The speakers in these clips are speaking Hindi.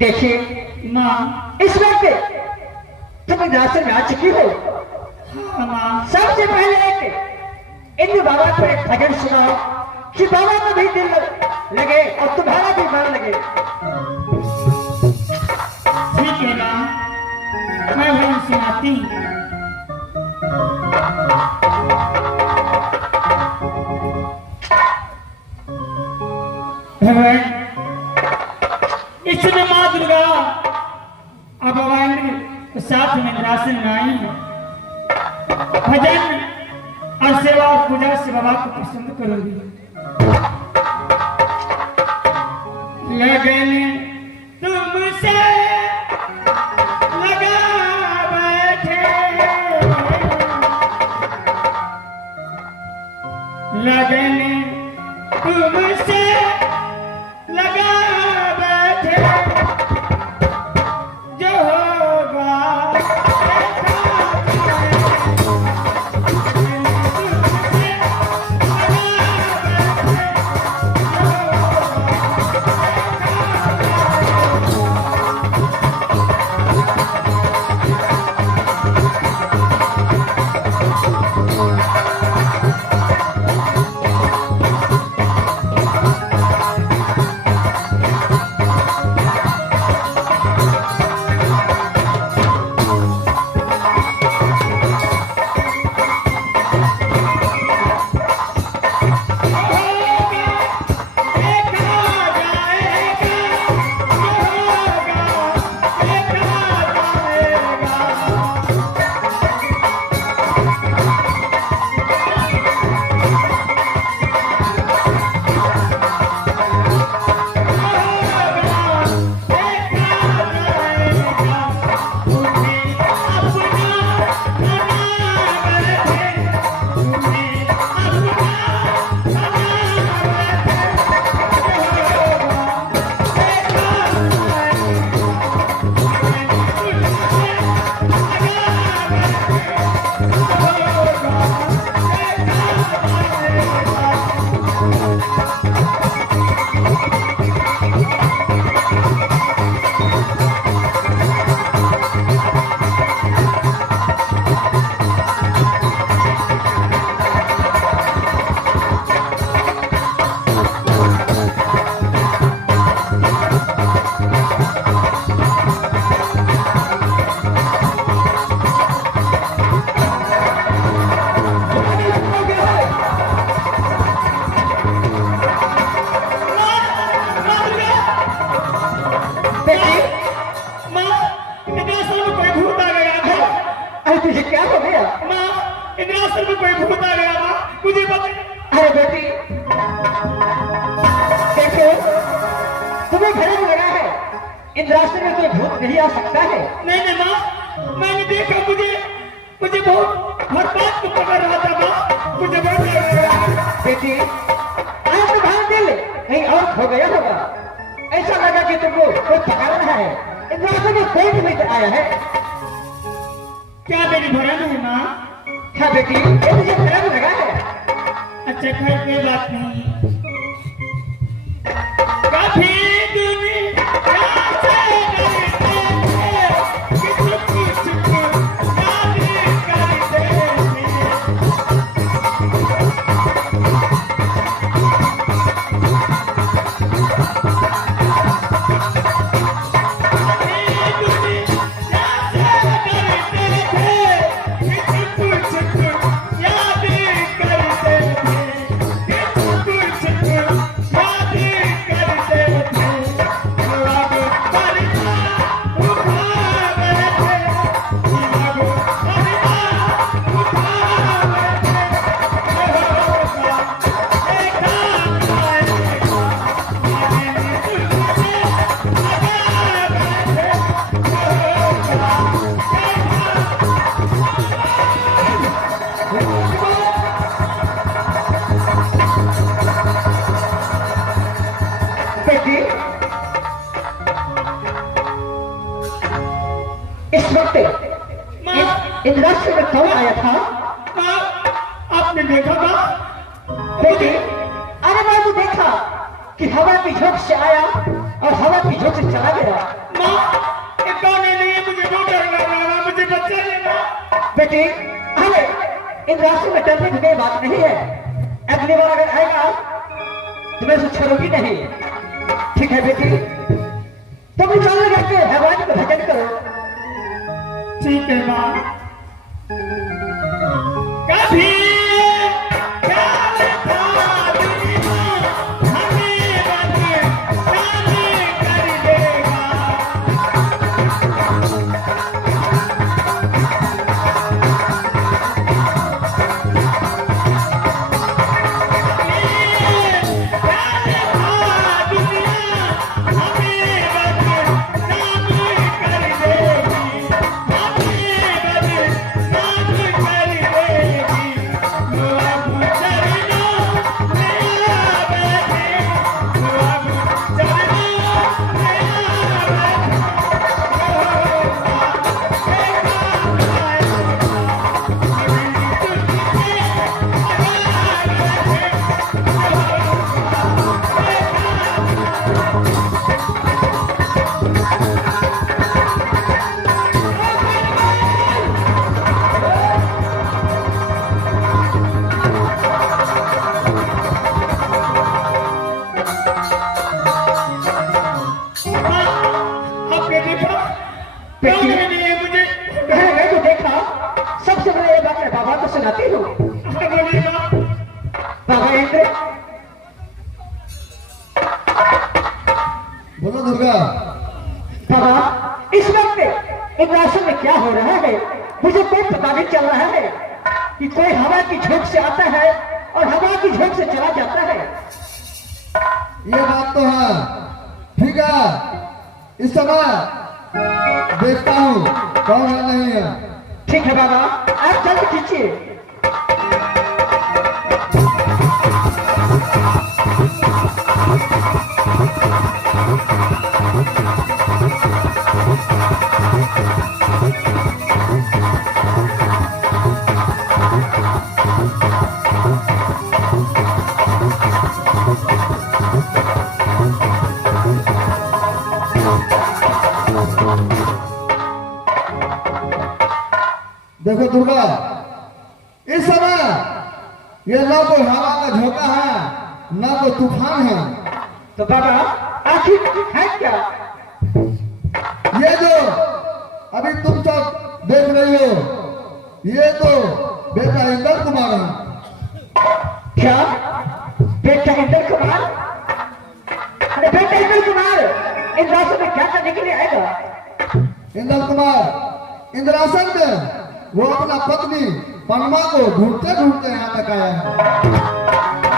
देखिए माँ, इस वक्त तुम इंद्रासन में आ चुकी हो। हाँ माँ, सबसे पहले एक इंद्र बाबा को एक भजन सुनाओ कि बाबा का भी दिल लगे और तुम्हारा भी मन लगे। ठीक है माँ, मैं भजन सुनाती हूँ। भगवान इस समय माँ दुर्गा और भगवान के साथ में इंद्रासन में आई है। भजन और सेवा और पूजा से बाबा को पसंद करोगी। लगन तुमसे लगा बैठे, लगन तुमसे लगा बैठे, जो होगा इंद्रासन में कोई भूत आ गया माँ, मुझे बता। अरे बेटी देखो तुम्हें भ्रम लगा है, इंद्रासन में कोई भूत नहीं आ सकता है। नहीं नहीं माँ, मैंने देखा, मुझे बहुत हर बात को पकड़ रहा था माँ, मुझे बहुत लग रहा है। बेटी आप ध्यान दे ले, कहीं और खो गया होगा। ऐसा लगा कि तुमको कोई पकड़ रहा है। इंद्रासन में कोई भी नहीं आया है। क्या मेरी भ्रम है माँ? हाँ बेटी, ये मुझे भ्रम लगा है। अच्छा खैर कोई बात नहीं। कभी दुनिया से डरते थे कि चुप चुप याद करते थे। इस वक्त इंद्रासन में कौन आया था? आपने देखा था? बेटी, अरे बाबू देखा कि हवा की झोंक से आया और हवा की झोंक से चला गया। बेटी अरे इंद्रासन में डरने की कोई बात नहीं है। अगली बार अगर आएगा तो मैं उसे छोड़ूंगी नहीं। ठीक है बेटी, तुम चल करके भगवान को भजन करो। ठीक है माँ। कभी सुनाती हूँ। बाबा इंद्र, बोलो दुर्गा। बाबा इस वक्त इंद्रासन में क्या हो रहा है मुझे कोई पता नहीं चल रहा है कि कोई हवा की झोंक से आता है और हवा की झोंक से चला जाता है। ये बात तो है। ठीक है, इस समय देखता हूँ कौन है नहीं है। ठीक है बाबा, आप जल्द खींचिए। देखो दुर्गा, इस समय ये ना कोई हवा का झोंका है ना कोई तूफान है। तो बाबा आखिर है क्या? ये जो अभी तुम सब देख रही हो ये तो बेटा इंद्र कुमार है। क्या बेटा इंद्र कुमार? अरे बेटा इंद्र कुमार इंद्रासन में क्या करने के लिए आएगा? इंद्र कुमार इंद्रासन में वो अपना पत्नी पनमा को ढूंढते ढूंढते यहाँ तक आया है।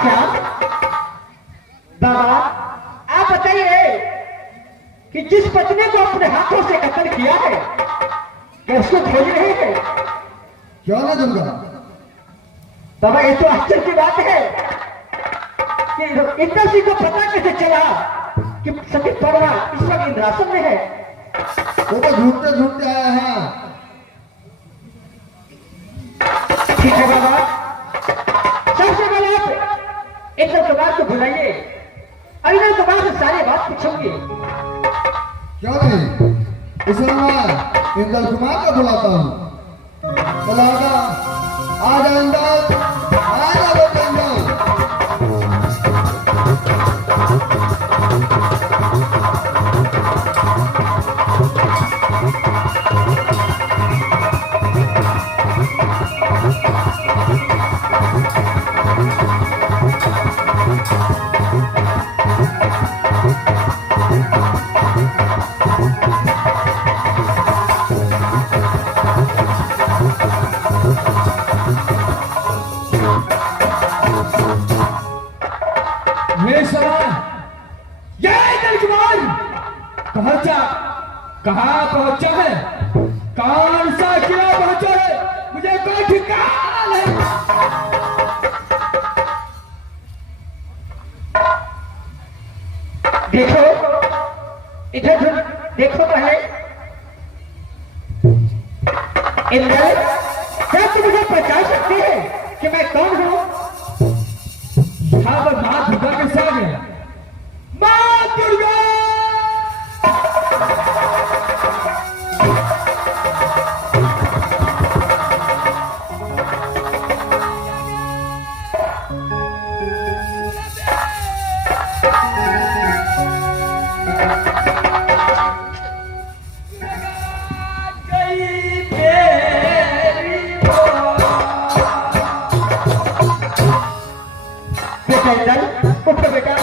क्या बाबा आप बताइए कि जिस पत्नी को अपने हाथों से कत्ल किया है क्या उसको खोज रहे हैं? क्यों ना दुर्गा? बाबा ये तो आश्चर्य की बात है कि इंद्र सिंह को पता कैसे चला कि सती परमा इस वक्त इंद्रासन में है? वो तो ढूंढते ढूंढते आया है। ठीक है बाबा, सबसे पहले आप इंद्र कुमार को बुलाइए और इंद्र कुमार से सारी बात पूछूंगी। क्यों नहीं, इसलिए मैं इंद्र कुमार को बुलाता हूँ। चला आ जा इंद्र, आ जा बेटा इंद्र। कहाँ पहुंचा है? कौन सा किला पहुंचा है? मुझे कोई ठिकाना नहीं। देखो इधर देखो पहले। इंद्र, क्या तुम मुझे पहचान सकते हैं कि मैं कौन हूँ? हाँ, बस माँ दुर्गा के साथ है। माँ दुर्गा! बेटा इंदल उठो बेटा।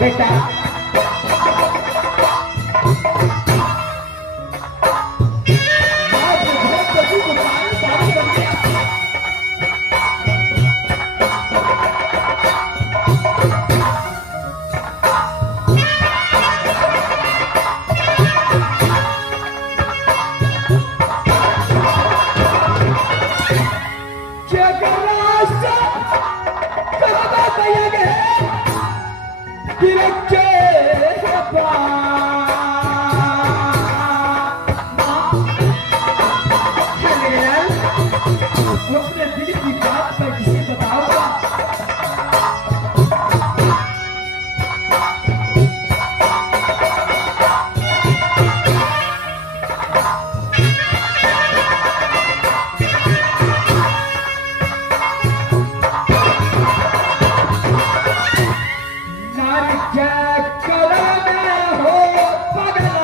बेटा अपने दिल की बात मैं किसे बताऊंगा? नारी क्या करना हो पगला,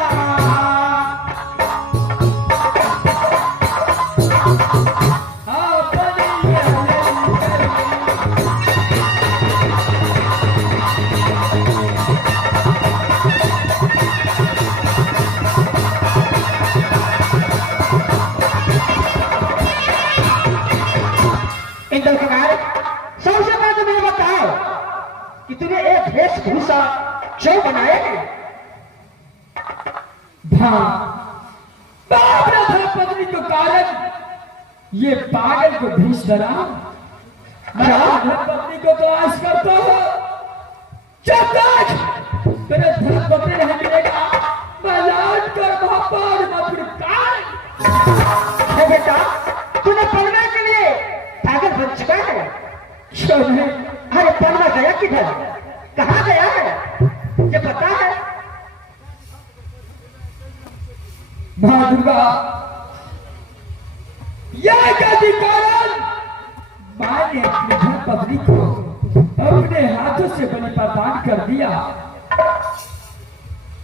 इंदल कुमार, सबसे पहले तो मुझे बताओ कि तूने एक वेशभूषा क्यों बनाया है? पत्नी को कारण ये पागल को भेज डरा। पत्नी को तलाश करता हूँ, जब तक तेरे धर्मपत्नी नहीं मिलेगा मैं लौट कर वहां पर मफिकार। बेटा तूने पढ़ने के लिए पागल बन चुका है। क्यों नहीं? अरे पढ़ना गया किधर, कहाँ गया है, ये पता है? माँ दुर्गा, यह गति कारण मैंने अपनी धर्मपत्नी को अपने हाथों से बलि प्रदान कर दिया।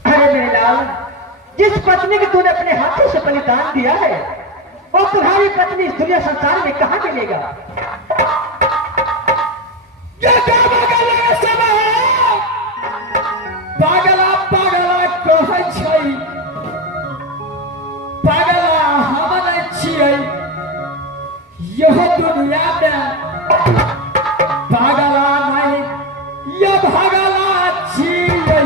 अरे मेरे लाल, जिस पत्नी को तूने अपने हाथों से बलिदान दिया है वो तुम्हारी पत्नी इस दुनिया संसार में कहाँ मिलेगा? पागला पागला कहै छै, पागला हम नहीं छियै, यह दुनिया में पागला नहीं यह भागला छियै।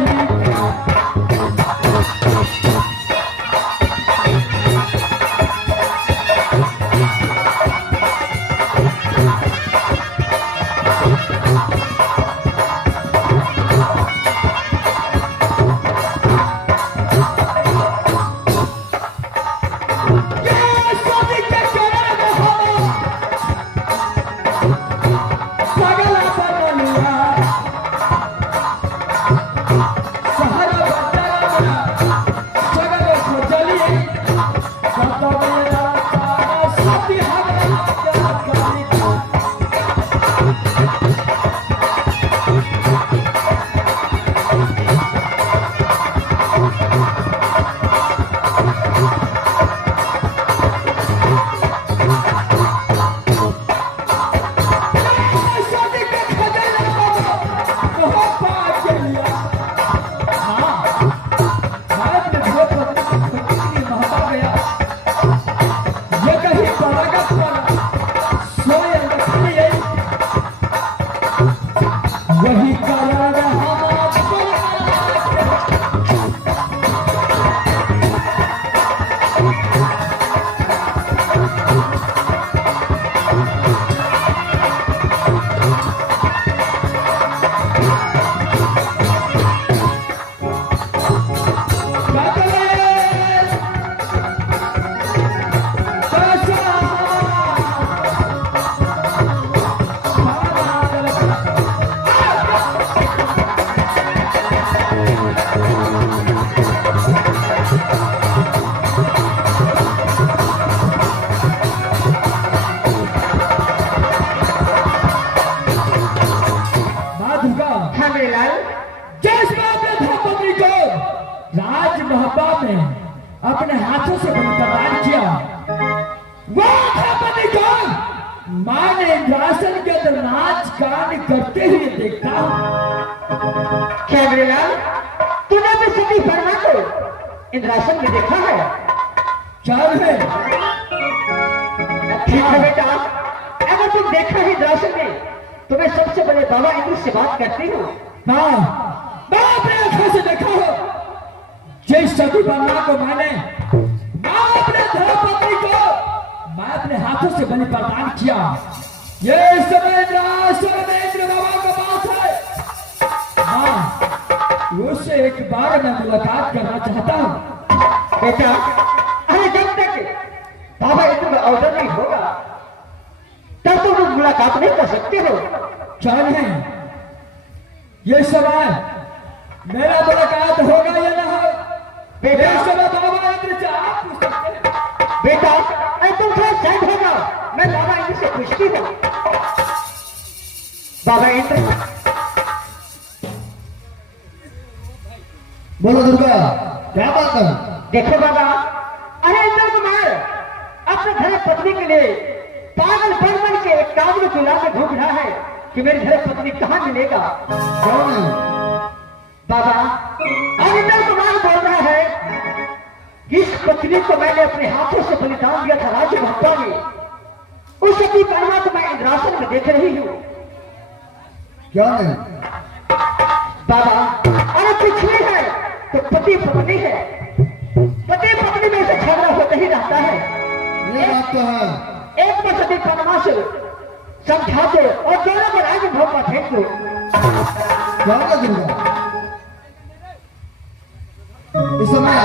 अपने हाथों से बलि प्रदान किया, वह था पति कौन? मां ने इंद्रासन के अंदर नाच गान करते हुए देखा। क्या मेरे लाल, तूने भी सती परमा को इंद्रासन में देखा है? चल है ठीक है बेटा, अगर तुम देखा है इंद्रासन में, तो मैं सबसे बड़े बाबा इंद्र से बात करती हूँ। मैं अपने आंखों से देखा हो जिस सती परमा को मैंने अपने धर्मपत्नी को मैं अपने हाथों से बलि प्रदान किया। ये समय इंद्रासन में इंद्र बाबा के पास है। हाँ, उससे एक बार मैं मुलाकात करना चाहता हूँ। बेटा, अरे जब तक बाबा इंद्र का अवसर नहीं होगा, तब तुम लोग मुलाकात नहीं कर सकते हो। क्या नहीं, ये समय मेरा मुलाकात होगा या ना हो, बेटा, इस समय बाबा इंद्र से आप पूछ सकते हैं। बेटा, अरे तुम थोड़ा शांत हो जाओ, मैं बाबा इंद्र से पूछती हूँ। बाबा इंद्र, बोलो दुर्गा, क्या बात है? देखो बाबा, अरे इंद्र कुमार अपने धर्म पत्नी के लिए पागल बन के एक काबुल गुला में घूम रहा है कि मेरी धर्म पत्नी कहाँ मिलेगा। क्यों नहीं? बाबा, अब इंद्र कुमार बोल रहा है कि इस पत्नी को मैंने अपने हाथों से बलिदान दिया था राज्य भक्ता में, उस सती परमा को मैं इंद्रासन में देख रही हूँ। क्या नहीं? बाबा, अरे कुछ नहीं है तो पति पत्नी है, पति पत्नी में से झगड़ा होता ही रहता है। ये बात तो है। एक को सती परमा से समझा दो और दोनों को राज्य भोग पर फेंक दो। क्या है दुर्गा? इस समय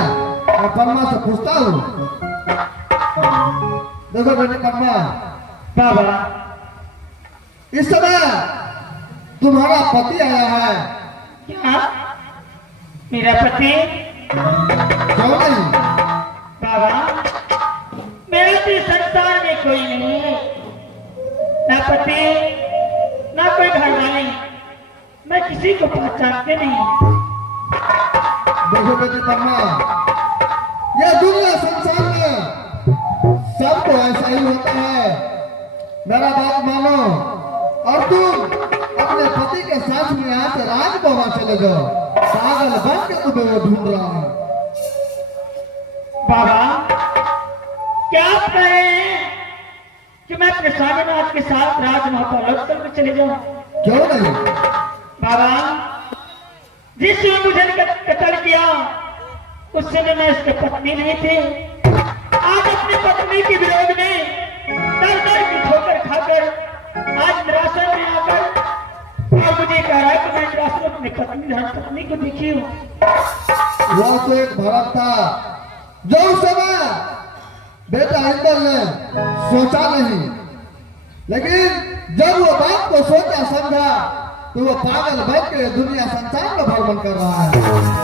मैं परमा से पूछता हूँ। देखो बेटी परमा, बाबा, इस समय तुम्हारा पति आया है। क्या मेरा पति? क्यों नहीं? बाबा, मेरे भी संसार में कोई नहीं है, ना पति ना कोई घरवाली, मैं किसी को पहचानते नहीं। देखो बेटी परमा, यह दुनिया संसार में सबको ऐसा ही होता है। मेरा बात मानो और तुम अपने पति के साथ में यहाँ से राजभवन चले जाओ। पागल बन के तुम्हें वो ढूंढ रहा है। बाबा, क्या आप कह रहे हैं कि मैं अपने स्वामीनाथ के साथ राजमहल में चले जाऊं? क्यों नहीं? बाबा, जिसने मुझे कत्ल किया उस समय मैं इसकी पत्नी नहीं थी। आज अपनी पत्नी के विरोध में दर की ठोकर खाकर आज इंद्रासन में आकर और मुझे कह रहा है कि मैं इंद्रासन अपनी पत्नी को देखी हूँ। वो तो एक भरत था जो उस समय बेटा इंद्र ने सोचा नहीं, लेकिन जब वो बात को सोचा समझा तो वो पागल बन के दुनिया संसार में भ्रमण कर रहा है।